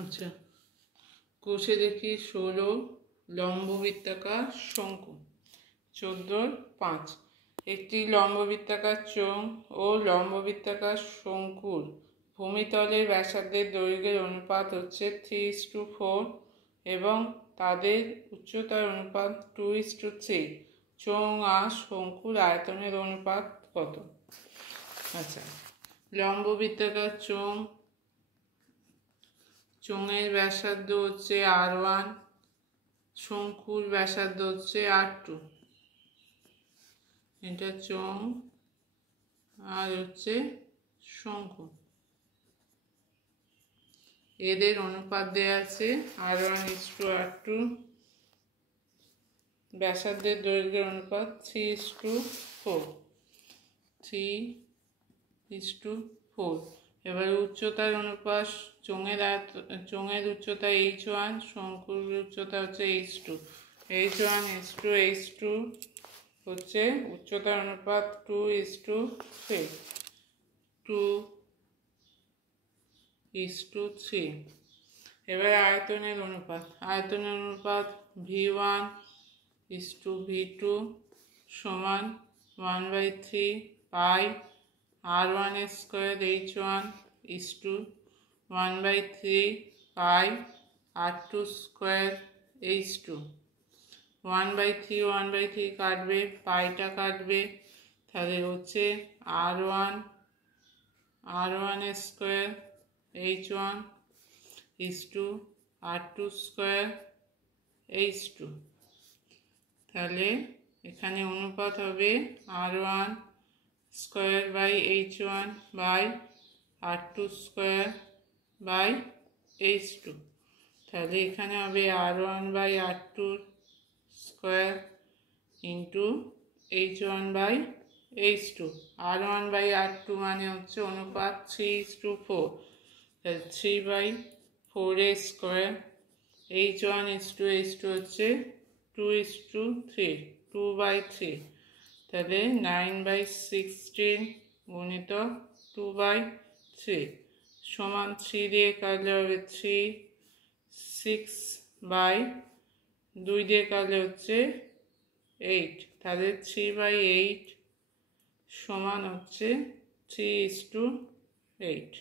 আচ্ছা, কোষে দেখি 16 লম্ববৃত্তাকার শঙ্কু। 14.5 একটি লম্ববৃত্তাকার চোঙ ও লম্ববৃত্তাকার শঙ্কুর ভূমিতলের ব্যাসার্ধের দৈর্ঘ্যের অনুপাত হচ্ছে 3:4 এবং তাদের উচ্চতার অনুপাত 2:3। চোঙ আর শঙ্কুর আয়তনের অনুপাত কত? আচ্ছা, লম্ববৃত্তাকার চোঙের ব্যাসার্ধ হচ্ছে R1, শঙ্কুর ব্যাসার্ধ হচ্ছে R2। এটা চোঙ আর হচ্ছে শঙ্কু, এদের অনুপাত দেওয়া আছে R1:R2। ব্যাসার্ধের দৈর্ঘ্যের অনুপাত 3:4। এবার উচ্চতার অনুপাত, চোঙের উচ্চতা h1, শঙ্কুর উচ্চতা হচ্ছে h2। h1 h2 হচ্ছে উচ্চতার অনুপাত 2:3। 2:3। এবার আয়তনের অনুপাত v1:v2 সমান 1/3 পাই r1 স্কোয়ার h1 1/3 পাই r2 স্কোয়ার h2। 1/3 কাটবে, পাইটা কাটবে, তাহলে হচ্ছে r1 square h1 r2 square h2। তাহলে এখানে অনুপাত হবে r1 square by h1 by r2 square by h2। তাহলে এখানে হবে r1 by r2 square into h1 by h2। r1 by r2 মানে হচ্ছে অনুপাত 3:4, তাহলে 3/4 স্কোয়ার। h1 h2 হচ্ছে 2:3, 2/3, তাহলে 9/16 গুণিত 2/3 সমান 3 দিয়ে কাটলে হবে 3, 6/2 দিয়ে কাটলে হচ্ছে 8, তাহলে 3/8 সমান হচ্ছে 3:8।